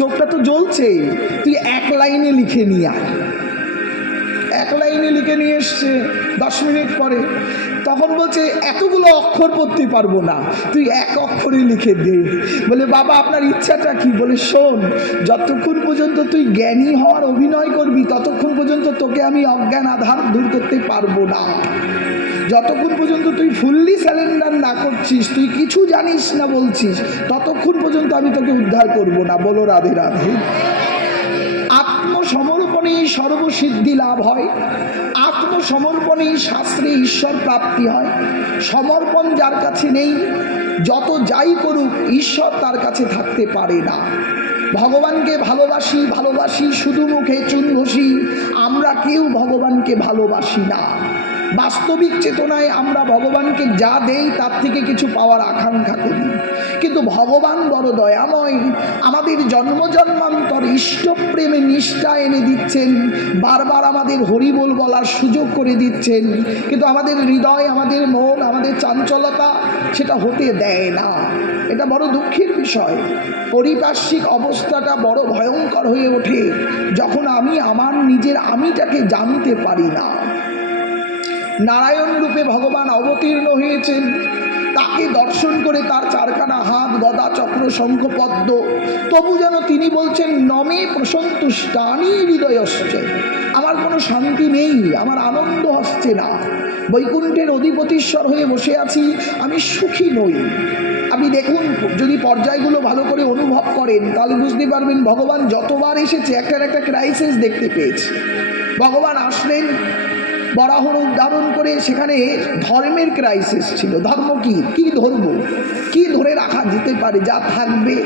চোখটা তো জ্বলছে, তুই এক লাইনে লিখে নিয়ে আয়। এক লাইনে লিখে নিয়ে এসছে 10 মিনিট পরে। তখন বলছে এতগুলো অক্ষর পড়তে পারবো না, তুই এক অক্ষরে লিখে দে। বলে বাবা আপনার ইচ্ছাটা কি? বলে শোন, যতক্ষণ পর্যন্ত তুই জ্ঞানী হওয়ার অভিনয় করবি ততক্ষণ পর্যন্ত তোকে আমি অজ্ঞান আধার দূর করতে পারবো না। যতক্ষণ পর্যন্ত তুই ফুললি স্যালেন্ডার না করছিস, তুই কিছু জানিস না বলছিস, ততক্ষণ পর্যন্ত আমি তোকে উদ্ধার করব না। বলো রাধে রাধে। আত্মসমর্পণেই সর্বসিদ্ধি লাভ হয়, আত্মসমর্পণেই শাস্ত্রে ঈশ্বর প্রাপ্তি হয়। সমর্পণ যার কাছে নেই, যত যাই করুক ঈশ্বর তার কাছে থাকতে পারে না। ভগবানকে ভালোবাসি ভালোবাসি শুধু মুখে চুন ঘষি, আমরা কেউ ভগবানকে ভালোবাসি না। বাস্তবিক চেতনায় আমরা ভগবানকে যা দেই তার থেকে কিছু পাওয়ার আকাঙ্ক্ষা করি, কিন্তু ভগবান বড় দয়াময়, আমাদের জন্ম জন্মান্তর ইষ্টপ্রেমে নিষ্ঠা এনে দিচ্ছেন, বারবার আমাদের হরিবোল বলার সুযোগ করে দিচ্ছেন, কিন্তু আমাদের হৃদয়, আমাদের মন, আমাদের চাঞ্চলতা সেটা হতে দেয় না। এটা বড় দুঃখের বিষয়। পারিপার্শ্বিক অবস্থাটা বড় ভয়ঙ্কর হয়ে ওঠে যখন আমি আমার নিজের আমিটাকে জানতে পারি না। নারায়ণ রূপে ভগবান অবতীর্ণ হয়েছেন, তাকে দর্শন করে তার চারখানা হাত, গদা, চক্র, শঙ্খ, পদ্ম, তবু যেন তিনি বলছেন নমে প্রসন্তুষ্টানি হৃদয়শ্চ, আমার কোনো শান্তি নেই, আমার আনন্দ হচ্ছে না, বৈকুণ্ঠের অধিপতিশ্বর হয়ে বসে আছি, আমি সুখী নই। আপনি দেখুন, যদি পর্যায়গুলো ভালো করে অনুভব করেন তাহলে বুঝতে পারবেন ভগবান যতবার এসেছে একটার একটা ক্রাইসিস দেখতে পেয়েছে। ভগবান আসলেন বরাহর উদ্ধারণ করে, সেখানে ধর্মের ক্রাইসিস ছিল। ধর্ম কি, কি ধরব, কি ধরে রাখা যেতে পারে যা থাকবে?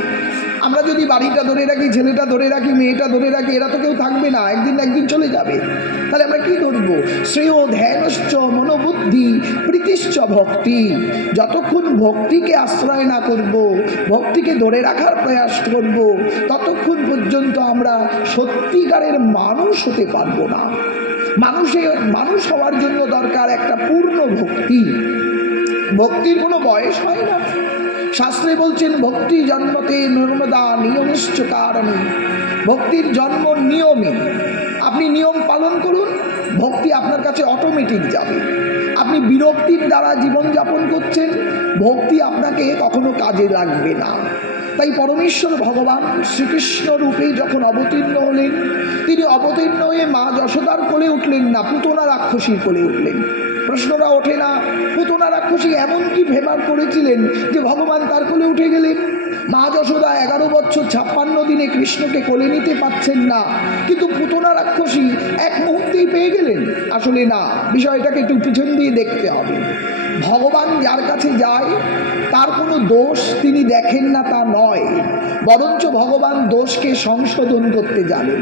আমরা যদি বাড়িটা ধরে রাখি, ছেলেটা ধরে রাখি, মেয়েটা ধরে রাখি, এরা তো কেউ থাকবে না, একদিন না একদিন চলে যাবে। তাহলে আমরা কি ধরব? শ্রেয় ধ্যানশ্চ মনোবুদ্ধি প্রীতিশ্চ ভক্তি। যতক্ষণ ভক্তিকে আশ্রয় না করব, ভক্তিকে ধরে রাখার প্রয়াস করব, ততক্ষণ পর্যন্ত আমরা সত্যিকারের মানুষ হতে পারবো না। মানুষ হওয়ার জন্য দরকার একটা পূর্ণ ভক্তি। ভক্তির কোনো বয়স হয় না। শাস্ত্রে বলছেন ভক্তি জন্মতে নর্মদা নিয়মিশ্চ কারণে। ভক্তির জন্ম নিয়মে। আপনি নিয়ম পালন করুন, ভক্তি আপনার কাছে অটোমেটিক যাবে। আপনি বিরক্তির দ্বারা জীবনযাপন করছেন, ভক্তি আপনাকে কখনো কাজে লাগবে না। তাই পরমেশ্বর ভগবান শ্রীকৃষ্ণ রূপে যখন অবতীর্ণ হলেন, তিনি অবতীর্ণ হয়ে মা যশোদার কোলে উঠলেন না, পুতনা রাক্ষসীর কোলে উঠলেন। প্রশ্নটা ওঠে না, পুতনা রাক্ষসী এমন কি ফেভার করেছিলেন যে ভগবান তার কোলে উঠে গেলেন? মা যশোদা 11 বছর 56 দিনে কৃষ্ণকে কোলে নিতে পারছেন না, কিন্তু পুতনা রাক্ষসী এক মুহূর্তেই পেয়ে গেলেন? আসলে না, বিষয়টাকে একটু পিছন দিয়ে দেখতে হবে। ভগবান যার কাছে যায় তার কোনো দোষ তিনি দেখেন না তা নয়, বরঞ্চ ভগবান দোষকে সংশোধন করতে জানেন।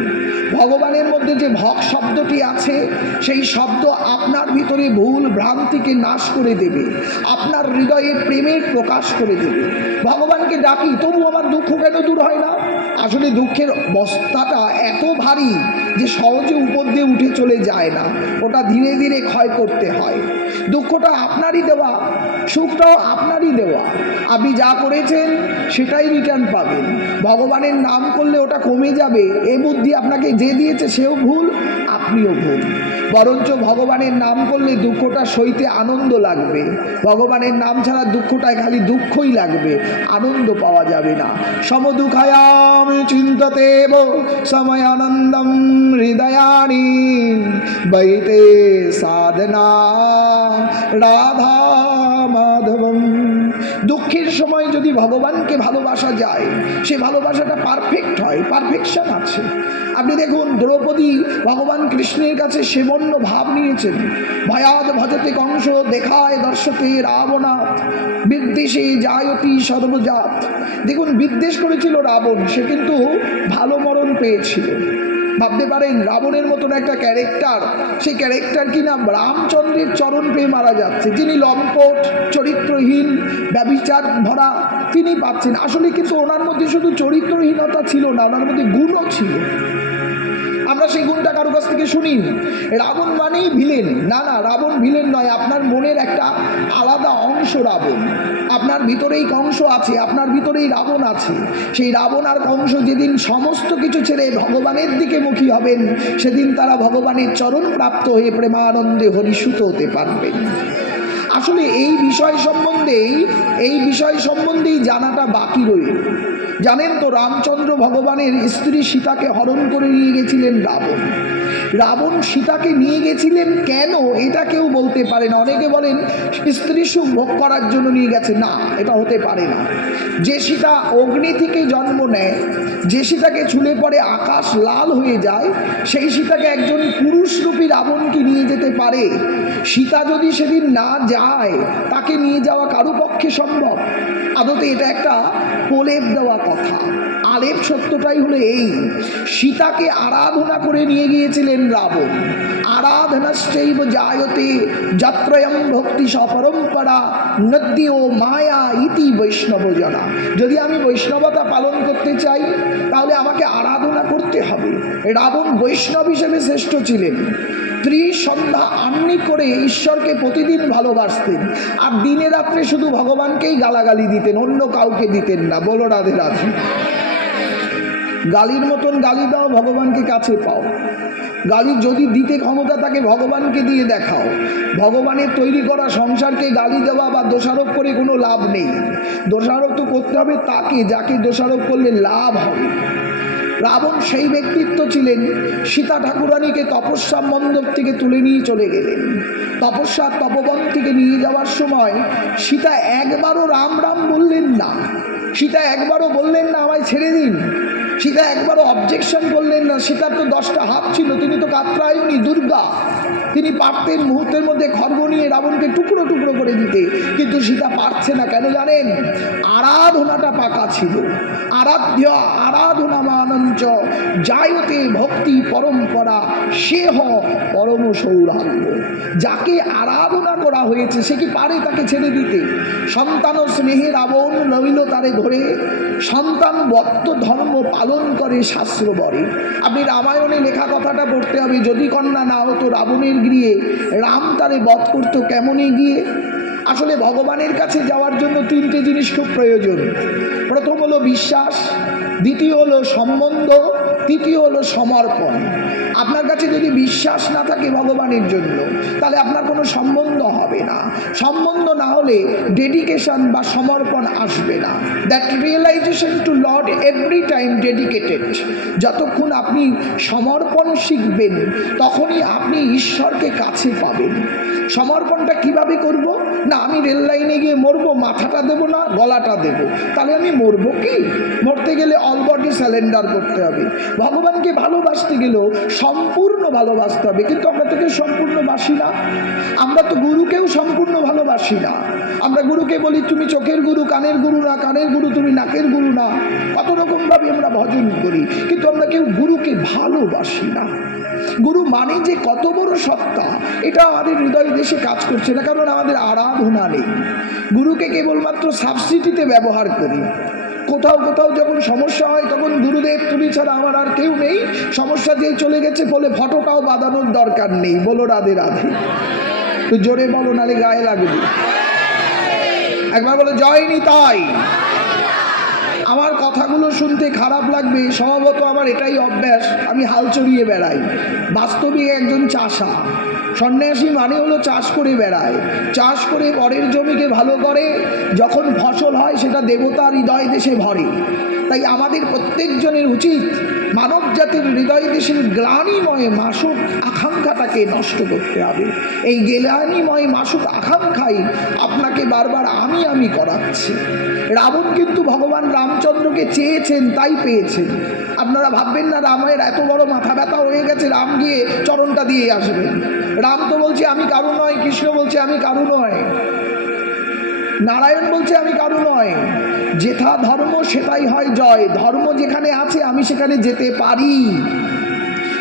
ভগবানের মধ্যে যে ভক শব্দটি আছে, সেই শব্দ আপনার ভিতরে ভুল ভ্রান্তিকে নাশ করে দেবে, আপনার হৃদয়ে প্রেমের প্রকাশ করে দেবে। ভগবানকে ডাকি, তবু আমার দুঃখ কেন দূর হয় না? আসলে দুঃখের বস্তাটা এত ভারী যে সহজে উপর দিয়ে উঠে চলে যায় না, ওটা ধীরে ধীরে ক্ষয় করতে হয়। দুঃখটা আপনারই দেওয়া, সুখটাও আপনারই দেওয়া। আপনি যা করেছেন সেটাই রিটার্ন পাবেন। ভগবানের নাম করলে ওটা কমে যাবে, এ বুদ্ধি আপনাকে যে দিয়েছে সেও ভুল, আপনিও ভুল। বরঞ্চ ভগবানের নাম করলে দুঃখটা সইতে আনন্দ লাগবে। ভগবানের নাম ছাড়া দুঃখটায় খালি দুঃখই লাগবে, আনন্দ পাওয়া যাবে না। সমদুঃখায়াম চিন্ততেব সময়ানন্দম হৃদয়ানি বৈতে সাধনা রাধা মাধবম। দুঃখের সময় যদি ভগবানকে ভালোবাসা যায়, সে ভালোবাসাটা পারফেক্ট হয়, পারফেকশন আছে। আপনি দেখুন, দ্রৌপদী ভগবান কৃষ্ণের কাছে সেবন্য ভাব নিয়েছেন। ভয়াদ ভজতে কংস দেখায় দর্শতে রাবণাৎ বিদ্বেষে জায়তি সর্বজাত। দেখুন, বিদ্বেষ করেছিল রাবণ, সে কিন্তু ভালো মরণ পেয়েছিল। ভাবতে পারেন রাবণের মতন একটা ক্যারেক্টার, সেই ক্যারেক্টার কিনা রামচন্দ্রের চরণ পেয়ে মারা যাচ্ছে। যিনি লম্পট, চরিত্রহীন, ব্যভিচার ভরা, তিনি পাচ্ছেন। আসলে কিন্তু ওনার মধ্যে শুধু চরিত্রহীনতা ছিল না, ওনার মধ্যে গুণও ছিল। আমরা সেই গুণটা কারো কাছ থেকে থেকে শুনিন রাবণ মানেই ভিলেন। না না, রাবণ ভিলেন নয়, আপনার মনের একটা আলাদা অংশ রাবণ। আপনার ভিতরেই কংস আছে, আপনার ভিতরেই রাবণ আছে। সেই রাবণ আর কংস যেদিন সমস্ত কিছু ছেড়ে ভগবানের দিকে মুখী হবেন, সেদিন তারা ভগবানের চরণ প্রাপ্ত হয়ে প্রেমানন্দে হরিসুত হতে পারবেন। আসলে এই বিষয় সম্বন্ধেই জানাটা বাকি রইল। জানেন তো, রামচন্দ্র ভগবানের স্ত্রী সীতাকে হরণ করে নিয়ে গেছিলেন রাবণ। রাবণ সীতাকে নিয়ে গেছিলেন কেন, এটা কেউ বলতে পারে না। অনেকে বলেন স্ত্রী সুখ ভোগ করার জন্য নিয়ে গেছে, না, এটা হতে পারে না। যে সীতা অগ্নি থেকে জন্ম নেয়, যে সীতাকে ছুলে পরে আকাশ লাল হয়ে যায়, সেই সীতাকে একজন পুরুষরূপী রাবণ কি নিয়ে যেতে পারে? সীতা যদি সেদিন না যায়, তাকে নিয়ে যাওয়া কারো পক্ষে সম্ভব? আদতে এটা একটা প্রলেপ দেওয়া কথা। আলেপ সত্যটাই হলো এই, সীতাকে আরাধনা করে নিয়ে গিয়েছিলেন রাবণ। আরাধনাশ্চৈব জায়তে যাত্রয়ং ভক্তি সপরম্পরা নদ্যে ও মায়া ইতি বৈষ্ণবজনা। যদি আমি বৈষ্ণবতা পালন করতে চাই, তাহলে আমাকে আরাধনা করতে হবে। রাবণ বৈষ্ণব হিসেবে শ্রেষ্ঠ ছিলেন। ত্রিসন্ধ্যা আন্নি করে ঈশ্বরকে প্রতিদিন ভালোবাসতেন, আর দিনে রাত্রে শুধু ভগবানকেই গালাগালি দিতেন, অন্য কাউকে দিতেন না। বলো রাধে রাধে। গালির মতন গালি দাও, ভগবানকে কাছে পাও। গালি যদি দিতে ক্ষমতা তাকে ভগবানকে দিয়ে দেখাও। ভগবানের তৈরি করা সংসারকে গালি দেওয়া বা দোষারোপ করে কোনো লাভ নেই। দোষারোপ তো করতে হবে তাকে, যাকে দোষারোপ করলে লাভ হবে। রাবণ সেই ব্যক্তিত্ব ছিলেন, সীতা ঠাকুরানীকে তপস্যা মণ্ডপ থেকে তুলে নিয়ে চলে গেলেন। তপস্যা তপবন থেকে নিয়ে যাওয়ার সময় সীতা একবারও রাম রাম বললেন না। সীতা একবারও বললেন না আমায় ছেড়ে দিন। সীতা একবারও অবজেকশন করলেন না। সীতার তো 10টা হাত ছিল, তিনি তো কাত্রায়ণী দুর্গা। তিনি পারতেন মুহূর্তের মধ্যে খড়গ নিয়ে রাবণকে টুকরো টুকরো করে দিতে, কিন্তু সীতা পারছে না। কেন জানেন? আরাধনাটা পাকা ছিল। আরাধ্য আরাধনা মানঞ্চ জায়তে ভক্তি পরম্পরা সেহ পরম সৌরাগ্য। যাকে আরাধনা করা হয়েছে সে কি পারে তাকে ছেড়ে দিতে? সন্তান স্নেহে রাবণ লইল তারে ধরে, সন্তান ভক্ত ধর্ম পালন করে শাস্ত্র বরে। আপনি রামায়ণে লেখা কথাটা পড়তে হবে, যদি কন্যা না হতো রাবণের গৃহে, রাম তারে বধ করতো কেমনে গিয়ে? আসলে ভগবানের কাছে যাওয়ার জন্য 3টে জিনিস খুব প্রয়োজন। প্রথম হলো বিশ্বাস, দ্বিতীয় হলো সম্বন্ধ, তৃতীয় হলো সমর্পণ। আপনার কাছে যদি বিশ্বাস না থাকে ভগবানের জন্য, তাহলে আপনার কোনো সম্বন্ধ হবে না। সম্বন্ধ না হলে ডেডিকেশন বা সমর্পণ আসবে না। That realisation to lord every time dedicated. যতক্ষণ আপনি সমর্পণ শিখবেন, তখনই আপনি ঈশ্বরকে কাছে পাবেন। সমর্পণটা কিভাবে করব? না, আমি রেল লাইনে গিয়ে মরবো, মাথাটা দেবো না গলাটা দেব, তাহলে আমি মরবো কি? মরতে গেলে অল বডি স্যালেন্ডার করতে হবে। ভগবানকে ভালোবাসতে গেলেও সম্পূর্ণ ভালোবাসতে হবে, কিন্তু আমরা তো কেউ সম্পূর্ণ বাসি না। আমরা তো গুরুকেও সম্পূর্ণ ভালোবাসি না। আমরা গুরুকে বলি তুমি চোখের গুরু, কানের গুরু না, কানের গুরু তুমি নাকের গুরু না। কত রকমভাবে আমরা ভজন করি, কিন্তু আমরা কেউ গুরুকে ভালোবাসি না। গুরু মানে যে কত বড় সত্তা, এটা আমাদের হৃদয় দেশে কাজ করছে না, কারণ আমাদের আরাধনা নেই। গুরুকে কেবলমাত্র সাবসিডিতে ব্যবহার করি। কোথাও কোথাও যখন সমস্যা হয়, তখন গুরুদেব তুমি ছাড়া আমার আর কেউ নেই, সমস্যা দিয়ে চলে গেছে বলে ফটোটাও বাঁধানোর দরকার নেই। বলো রাধে রাধে। তো জোরে বলো, নালে গায়ে লাগবে। একবার বলো জয় নিতাই। আমার কথাগুলো শুনতে খারাপ লাগবে, স্বভাবত আমার এটাই অভ্যাস, আমি হাল চড়িয়ে বেড়াই। বাস্তবিক একজন চাষা, সন্ন্যাসী মানে হলো চাষ করে বেড়ায়। চাষ করে পরের জমিকে ভালো করে, যখন ফসল হয় সেটা দেবতার হৃদয় দেশে ভরে। তাই আমাদের প্রত্যেকজনের উচিত মানব জাতির হৃদয় দেশের গ্লানিময় মাসুক আকাঙ্ক্ষাটাকে নষ্ট করতে হবে। এই গ্লানিময় মাসুক আকাঙ্ক্ষাই আপনাকে বারবার আমি করাচ্ছে। রাবণ কিন্তু ভগবান রামচন্দ্রকে চেয়েছেন, তাই পেয়েছেন। আপনারা ভাববেন না রামের এত বড় মাথা ব্যথা হয়ে গেছে, রাম গিয়ে চরণটা দিয়ে আসবেন। রাম তো বলছে আমি কারু নয়, কৃষ্ণ বলছে আমি কারু নয়, নারায়ণ বলছে আমি কারু নয়। যেথা ধর্ম সেটাই হয় জয়। ধর্ম যেখানে আছে আমি সেখানে যেতে পারি,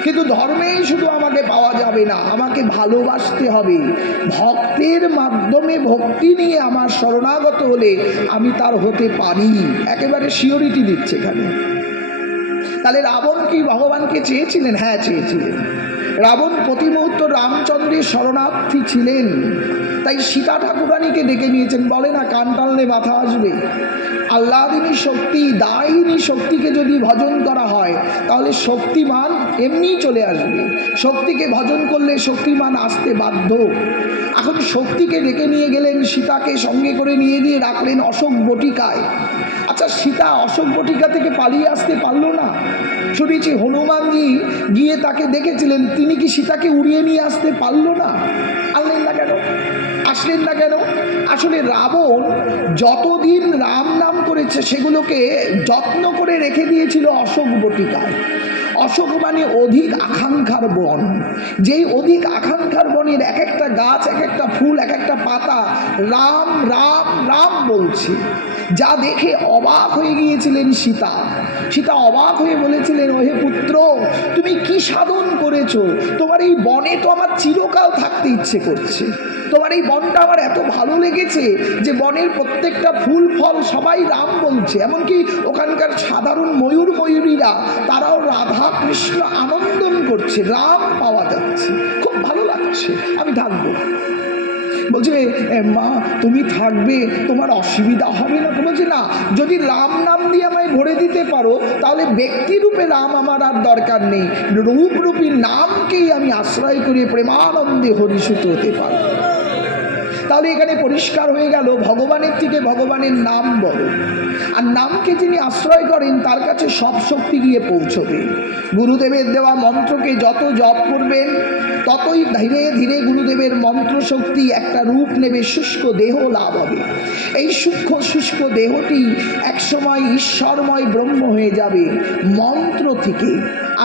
কিন্তু ধর্মেই শুধু আমাকে পাওয়া যাবে না, আমাকে ভালোবাসতে হবে। ভক্তের মাধ্যমে ভক্তি নিয়ে আমার শরণাগত হলে আমি তার হতে পারি। একেবারে সিওরিটি দিচ্ছে এখানে। তাহলে রাবণ কি ভগবানকে চেয়েছিলেন? হ্যাঁ চেয়েছিলেন। রাবণ প্রতি মুহূর্ত রামচন্দ্রের শরণার্থী ছিলেন, তাই সীতা ঠাকুরানীকে ডেকে নিয়েছেন। বলে না কান টানলে মাথা আসবে। আল্লাদিনী শক্তি, দায়িনী শক্তিকে যদি ভজন করা হয় তাহলে শক্তিমান এমনিই চলে আসবে। শক্তিকে ভজন করলে শক্তিমান আসতে বাধ্য। এখন শক্তিকে ডেকে নিয়ে গেলেন, সীতাকে সঙ্গে করে নিয়ে গিয়ে রাখলেন অশোক বটিকায়। আচ্ছা, সীতা অশোক বটিকা থেকে পালিয়ে আসতে পারলো না? শুনেছি হনুমানজি গিয়ে তাকে দেখেছিলেন, তিনি কি সীতাকে উড়িয়ে নিয়ে আসতে পারলো না? আনলেন না কেন? আসলেন না কেন? আসলে রাবণ যতদিন রাম নাম করেছে সেগুলোকে যত্ন করে রেখে দিয়েছিল অশোক বটিকায়। অশোক মানে অধিক আকাঙ্ক্ষার বন। যেই অধিক আকাঙ্ক্ষার বনের এক একটা গাছ, এক একটা ফুল, এক একটা পাতা রাম রাম রাম বলছে, যা দেখে অবাক হয়ে গিয়েছিলেন সীতা। সীতা অবাক হয়ে বলেছিলেন, ওহে পুত্র, তুমি কি সাধন করেছো? তোমার এই বনে তো আমার চিরকাল থাকতে ইচ্ছে করছে। তোমার এই বনটা আমার এত ভালো লেগেছে যে বনের প্রত্যেকটা ফুল ফল সবাই রাম বলছে। এমনকি ওখানকার সাধারণ ময়ূর ময়ূরীরা তারাও রাধা কৃষ্ণ আনন্দন করছে, রাম পাওয়া যাচ্ছে, খুব ভালো লাগছে, আমি থাকবো। বলছে মা তুমি থাকবে, তোমার অসুবিধা হবে না? বলছে না, যদি রাম নাম দিয়ে আমায় ভরে দিতে পারো তাহলে ব্যক্তিরূপে রাম আমার আর দরকার নেই, রূপরূপী নামকেই আমি আশ্রয় করে প্রেমানন্দে হরিসুত হতে পারবো। তাহলে এখানে পরিষ্কার হয়ে গেল, ভগবানের থেকে ভগবানের নাম বলো, আর নামকে যিনি আশ্রয় করেন তার কাছে সব শক্তি গিয়ে পৌঁছবে। গুরুদেবের দেওয়া মন্ত্রকে যত জপ করবেন ততই ধীরে ধীরে গুরুদেবের মন্ত্র শক্তি একটা রূপ নেবে, শুষ্ক দেহ লাভ হবে। এই সূক্ষ্ম শুষ্ক দেহটি একসময় ঈশ্বরময় ব্রহ্ম হয়ে যাবে। মন্ত্র থেকে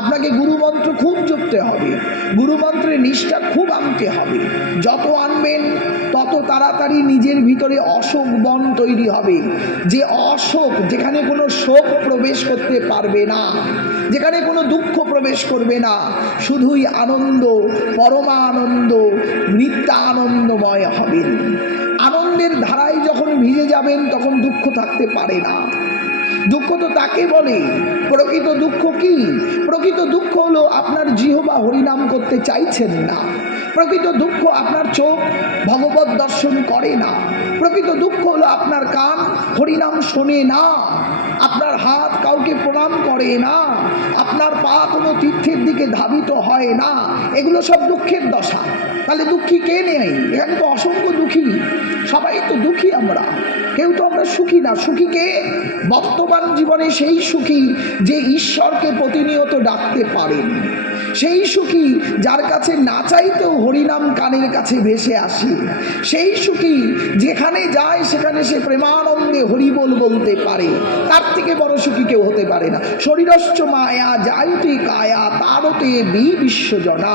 আপনাকে গুরুমন্ত্র খুব জপতে হবে, গুরুমন্ত্রের নিষ্ঠা খুব আনতে হবে। যত আনবেন তত তাড়াতাড়ি নিজের ভিতরে অশোক বন তৈরি হবে। যে অশোক, যেখানে কোনো শোক প্রবেশ করতে পারবে না, যেখানে কোনো দুঃখ প্রবেশ করবে না, শুধুই আনন্দ, পরমানন্দ, নিত্যানন্দময় হবেন। আনন্দের ধারায় যখন ভিজে যাবেন তখন দুঃখ থাকতে পারে না। দুঃখ তো তাকে বলে। প্রকৃত দুঃখ কি? প্রকৃত দুঃখ হলো আপনার জিহ্বা হরিনাম করতে চাইছেন না। প্রকৃত দুঃখ আপনার চোখ ভগবত দর্শন করে না। প্রকৃত দুঃখ হলো আপনার কান হরিনাম শোনে না, আপনার হাত কাউকে প্রণাম করে না, আপনার পা কোনো তীর্থের দিকে ধাবিত হয় না। এগুলো সব দুঃখের দশা। তাহলে দুঃখী কে নেই? এখানে তো অসংখ্য দুঃখী, সবাই তো দুঃখী। আমরা কেউ তো আমরা সুখী না। সুখী কে? বর্তমান জীবনে সেই সুখী যে ঈশ্বরকে প্রতিনিয়ত ডাকতে পারেন, সেই সুখী যার কাছে না চাইতেও হরিনাম কানের কাছে ভেসে আসে, সেই সুখী যেখানে যায় সেখানে সে প্রেমানন্দে হরিবোল বলতে পারে। তার থেকে বড় সুখী কেউ হতে পারে না। শরীরশ্চ মায়া জায়তে কায়া তারতে বিশ্বজনা।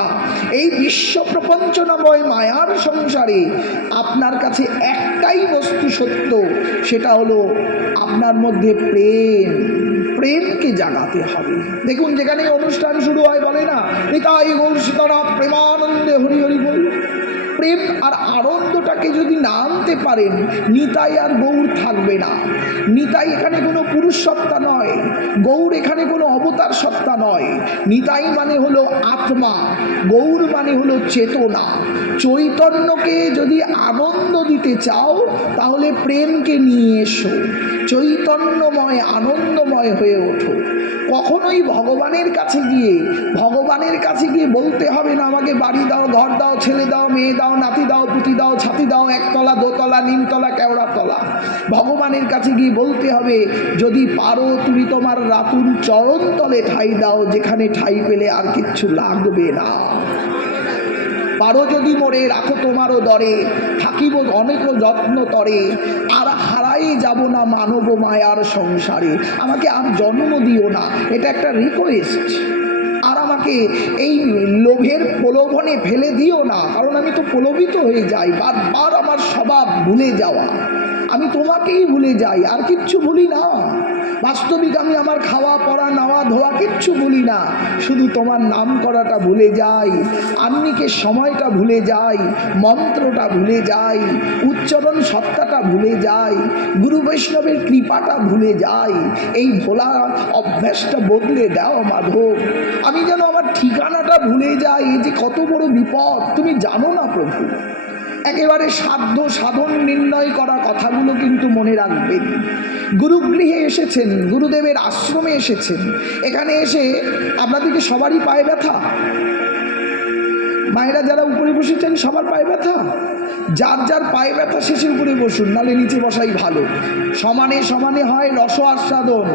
এই বিশ্ব প্রপঞ্চনাময় মায়ার সংসারে আপনার কাছে একটাই বস্তু সত্য, সেটা হলো আপনার মধ্যে প্রেম। প্রেমকে জাগাতে হবে। দেখুন, যেখানে অনুষ্ঠান শুরু হয় বলে না, নিতাই গৌর সীতানাথ প্রেমানন্দে হরি হরি বল। প্রেম আর আনন্দটাকে যদি না আনতে পারেন, নিতাই আর গৌর থাকবে না। নিতাই এখানে কোনো পুরুষ সত্তা নয়, গৌর এখানে কোনো অবতার সত্তা নয়। নিতাই মানে হলো আত্মা, গৌর মানে হলো চেতনা। চৈতন্যকে যদি আনন্দ দিতে চাও তাহলে প্রেমকে নিয়ে এসো, চৈতন্যময় আনন্দময় হয়ে ওঠো। কখনোই ভগবানের কাছে গিয়ে বলতে হবে না আমাকে বাড়ি দাও, ঘর দাও, ছেলে দাও, মেয়ে দাও, নাতি দাও, পুতি দাও, ছাতি দাও, একতলা, দোতলা, নিমতলা, কেওড়াতলা। ভগবানের কাছে গিয়ে বলতে হবে, যদি পারো তুমি তোমার রাতুল চরণ তলে ঠাই দাও, যেখানে ঠাই পেলে আর কিচ্ছু লাগবে না। পারো যদি মোরে রাখো তোমারও দরে, থাকিব অনেক যত্ন তরে, আর হারাই যাব না মানব মায়ার সংসারে। আমাকে আর জন্ম দিও না, এটা একটা রিকোয়েস্ট। আর আমাকে এই লোভের প্রলোভনে ফেলে দিও না, কারণ আমি তো প্রলোভিত হয়ে যাই। বারবার আমার স্বভাব ভুলে যাওয়া, আমি তোমাকেই ভুলে যাই, আর কিচ্ছু ভুলি না। বাস্তবিক আমি আমার খাওয়া পরা নাওয়া ধোয়া কিচ্ছু ভুলি না, শুধু তোমার নাম করাটা ভুলে যাই, আন্নিকের সময়টা ভুলে যাই, মন্ত্রটা ভুলে যাই, উচ্চারণ সত্তাটা ভুলে যাই, গুরু বৈষ্ণবের কৃপাটা ভুলে যাই। এই ভোলা অভ্যাসটা বদলে দাও মাধব। আমি যেন আমার ঠিকানাটা ভুলে যাই, এই যে কত বড় বিপদ তুমি জানো না প্রভু। একেবারে সাধ্য সাধন নির্ণয় করা কথাগুলো কিন্তু মনে রাখবেন। গুরুগৃহে এসেছেন, গুরুদেবের আশ্রমে এসেছেন, এখানে এসে আপনাদেরকে সবারই পায়ে ব্যথা, মায়েরা যারা উপরে বসেছেন সবার পায়ে ব্যথা, যার যার পায়ে ব্যথা শেষে উপরে বসুন, নালে নিচে বসাই ভালো। সমানে সমানে হয় রস আস্বাদন,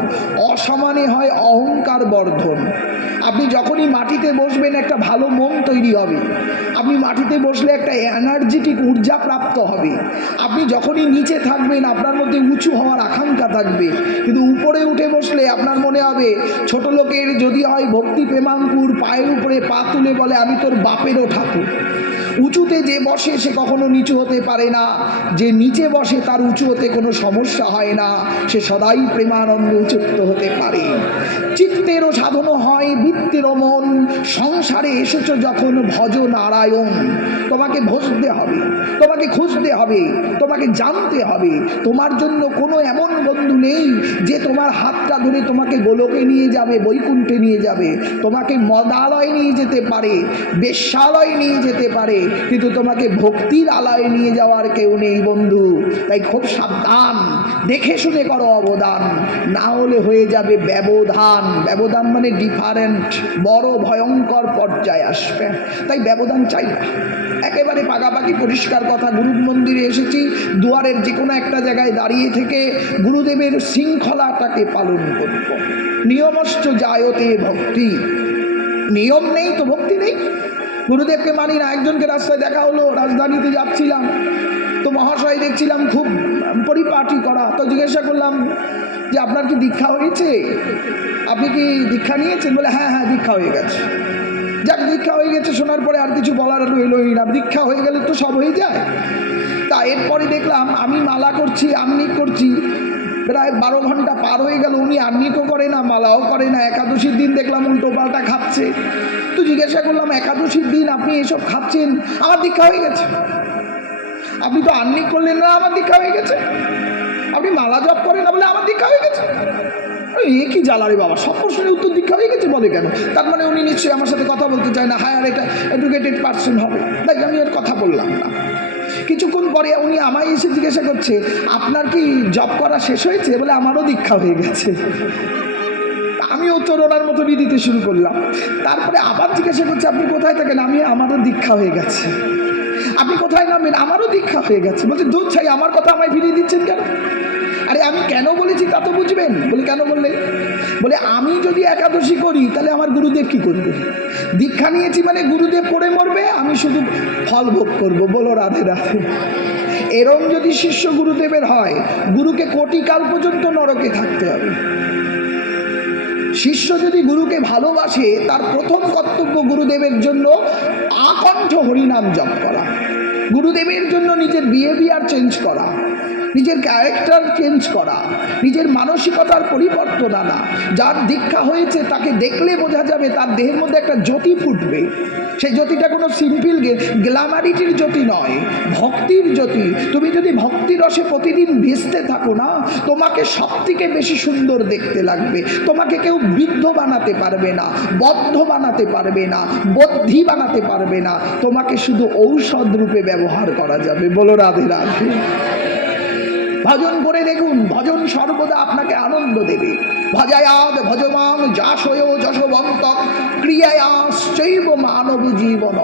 অসমানে হয় অহংকার বর্ধন। আপনি যখনই মাটিতে বসবেন একটা ভালো মন তৈরি হবে, আপনি মাটিতে বসলে একটা এনার্জেটিক ঊর্জা প্রাপ্ত হবে। আপনি যখনই নিচে থাকবেন আপনার মধ্যে উঁচু হওয়ার আকাঙ্ক্ষা থাকবে, কিন্তু উপরে উঠে বসলে আপনার মনে হবে ছোট লোকের যদি হয় ভক্তি প্রেমাঙ্কুর, পায়ের উপরে পা তুলে বলে আমি তোর বাপেরও ঠাকুর। উঁচুতে যে বসে সে কখনো নিচু হতে পারে না, যে নিচে বসে তার উঁচু হতে কোনো সমস্যা হয় না, সে সদাই প্রেমানন্দ উচ্চুক্ত হতে পারে। চিত্তেরও সাধন হয় বৃত্তেরও মন, সংসারে এসেছ যখন ভজ নারায়ণ। তোমাকে ভজতে হবে, তোমাকে খুঁজতে হবে, তোমাকে জানতে হবে। তোমার জন্য কোনো এমন বন্ধু নেই যে তোমার হাতটা ধরে তোমাকে গোলকে নিয়ে যাবে, বৈকুণ্ঠে নিয়ে যাবে। তোমাকে মদালয় নিয়ে যেতে পারে, বেশ্যালয় নিয়ে যেতে পারে, কিন্তু তোমাকে ভক্তির আলয়ে নিয়ে যাওয়ার কেউ নেই বন্ধু। তাই খুব সাবধান, দেখে শুনে করো অবদান, না হলে হয়ে যাবে ব্যবধান। ব্যবধান মানে ডিফারেন্ট, বড় ভয়ঙ্কর পর্যায়ে আসবে। তাই ব্যবধান চাই না, একেবারে পাকাপাকি পরিষ্কার কথা। গুরুর মন্দিরে এসেছি, দুয়ারের যে কোনো একটা জায়গায় দাঁড়িয়ে থেকে গুরুদেবের শৃঙ্খলাটাকে পালন করব। নিয়মশ্চ জায়তে ভক্তি, নিয়ম নেই তো ভক্তি নেই। গুরুদেবকে মানি না। একজনকে রাস্তায় দেখা হলো, রাজধানীতে যাচ্ছিলাম, তো মহাশয় দেখছিলাম খুব পরিপাটি করা। তো জিজ্ঞাসা করলাম যে আপনার কি দীক্ষা হয়েছে, আপনি কি দীক্ষা নিয়েছেন? বলে হ্যাঁ হ্যাঁ দীক্ষা হয়ে গেছে। যাক, দীক্ষা হয়ে গেছে শোনার পরে আর কিছু বলার রইলই না, দীক্ষা হয়ে গেলে তো সব হয়ে যায়। তা এরপরে দেখলাম আমি মালা করছি, আহ্নিক করছি, প্রায় 12 ঘন্টা পার হয়ে গেল, উনি আহ্নিকও করে না, মালাও করে না। একাদশীর দিন দেখলাম উল্টো পাল্টা খাচ্ছে। তো জিজ্ঞাসা করলাম একাদশীর দিন আপনি এসব খাচ্ছেন? আমার দীক্ষা হয়ে গেছে। আপনি তো আহ্নিক করলেন না, আমার দীক্ষা হয়ে গেছে। আপনি মালা জপ করেন না, বলে আমার দীক্ষা হয়ে গেছে। এ কি জ্বালা রে বাবা, সব প্রশ্নের উত্তর দীক্ষা হয়ে গেছে বলে কেন? তার মানে উনি নিশ্চয়ই আমার সাথে কথা বলতে চায় না, হায়ার এটা এডুকেটেড পার্সন হবে। তাই আমি আর কথা বললাম না। কিছুক্ষণ পরে উনি আমায় এসে জিজ্ঞাসা করছে আপনার কি জব করা শেষ হয়েছে? বলে আমারও দীক্ষা হয়ে গেছে। আমি উত্তর ওনার মতনই দিতে শুরু করলাম। তারপরে আবার জিজ্ঞাসা করছে আপনি কোথায় থাকেন? আমি আমারও দীক্ষা হয়ে গেছে। আপনি কোথায় নামেন? আমারও দীক্ষা হয়ে গেছে। বলছে দুধ ছাই, আমার কথা আমায় ফিরিয়ে দিচ্ছেন কেন? আরে আমি কেন বলেছি তা তো বুঝবেন। বলে কেন বললে? বলে আমি যদি একাদশী করি তাহলে আমার গুরুদেব কি করবে? দীক্ষা নিয়েছি মানে গুরুদেব পড়ে মরবে, আমি শুধু ফল ভোগ করবো। বলো রাধে রাধে। এরম যদি শিষ্য গুরুদেবের হয়, গুরুকে কোটিকাল পর্যন্ত নরকে থাকতে হবে। শিষ্য যদি গুরুকে ভালোবাসে, তার প্রথম কর্তব্য গুরুদেবের জন্য আকণ্ঠ হরিনাম জপ করা, গুরুদেবের জন্য নিজের বিহেভিয়ার চেঞ্জ করা, নিজের ক্যারেক্টার চেঞ্জ করা, নিজের মানসিকতার পরিবর্তন আনা। যার দীক্ষা হয়েছে তাকে দেখলে বোঝা যাবে তার দেহের মধ্যে একটা জ্যোতি ফুটবে। সেই জ্যোতিটা কোনো সিম্পল গ্ল্যামারিটির জ্যোতি নয়, ভক্তির জ্যোতি। তুমি যদি ভক্তি রসে প্রতিদিন ভিজতে থাকো না, তোমাকে সব থেকে বেশি সুন্দর দেখতে লাগবে। তোমাকে কেউ বৃদ্ধ বানাতে পারবে না, বদ্ধ বানাতে পারবে না, বদ্ধি বানাতে পারবে না। তোমাকে শুধু ঔষধ রূপে ব্যবহার করা যাবে। বলো রাধে রাধে। ভজন করে দেখুন, ভজন সর্বদা আপনাকে আনন্দ দেবে। ভজায়াদ ভজমাং যাশয় যশবন্ত ক্রিয়ায়াশ্চৈব মানব জীবন।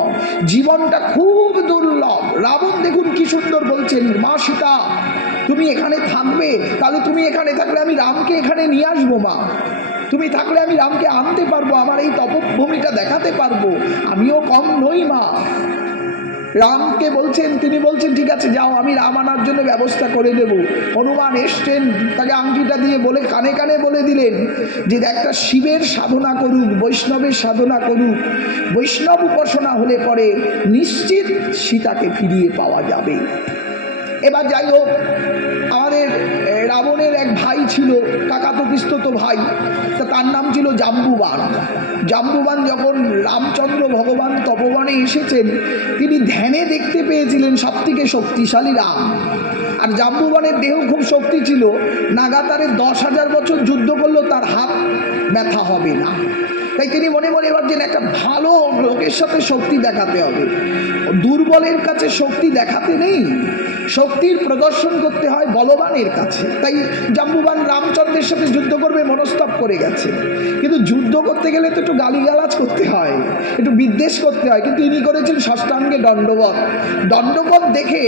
জীবনটা খুব দুর্লভ। রাবণ দেখুন কি সুন্দর বলছেন, মা সীতা তুমি এখানে থাকবে, তাহলে তুমি এখানে থাকলে আমি রামকে এখানে নিয়ে আসবো। মা তুমি থাকলে আমি রামকে আনতে পারবো, আমার এই তপভূমিটা দেখাতে পারবো, আমিও কম নই মা। রামকে বলছেন, তিনি বলছেন ঠিক আছে যাও, আমি রাম আনার জন্য ব্যবস্থা করে দেব। হনুমান এসছেন, তাকে আংটিটা দিয়ে বলে কানে কানে বলে দিলেন যে একটা শিবের সাধনা করুক, বৈষ্ণবের সাধনা করুক, বৈষ্ণব উপাসনা হলে পরে নিশ্চিত সীতাকে ফিরিয়ে পাওয়া যাবে। এবার যাই হোক, আমাদের রাবণের এক ভাই ছিল, কাকাতো পিস্তত ভাই, তা তার নাম ছিল জাম্বুবান। জাম্বুবান যখন রামচন্দ্র ভগবান তপবনে এসেছেন, তিনি ধ্যানে দেখতে পেয়েছিলেন সবথেকে শক্তিশালী রাম। আর জাম্বুবানের দেহ খুব শক্তি ছিল, নাগাতারে 10,000 বছর যুদ্ধ করলেও তার হাত ব্যথা হবে না। তাই তিনি মনে মনে ভাবছেন একটা ভালো লোকের সাথে শক্তি দেখাতে হবে, দুর্বলের কাছে শক্তি দেখাতে নেই, শক্তির প্রদর্শন করতে হয় বলবানের কাছে। তাই জাম্বুবান রামচন্দ্রের সাথে যুদ্ধ করবে মনস্তব করে গেছে, কিন্তু যুদ্ধ করতে গেলে তো একটু গালিগালাজ করতে হয়, একটু বিদ্বেষ করতে হয়, কিন্তু ইনি করেছেন ষষ্ঠাঙ্গে দণ্ডবত। দণ্ডবত দেখে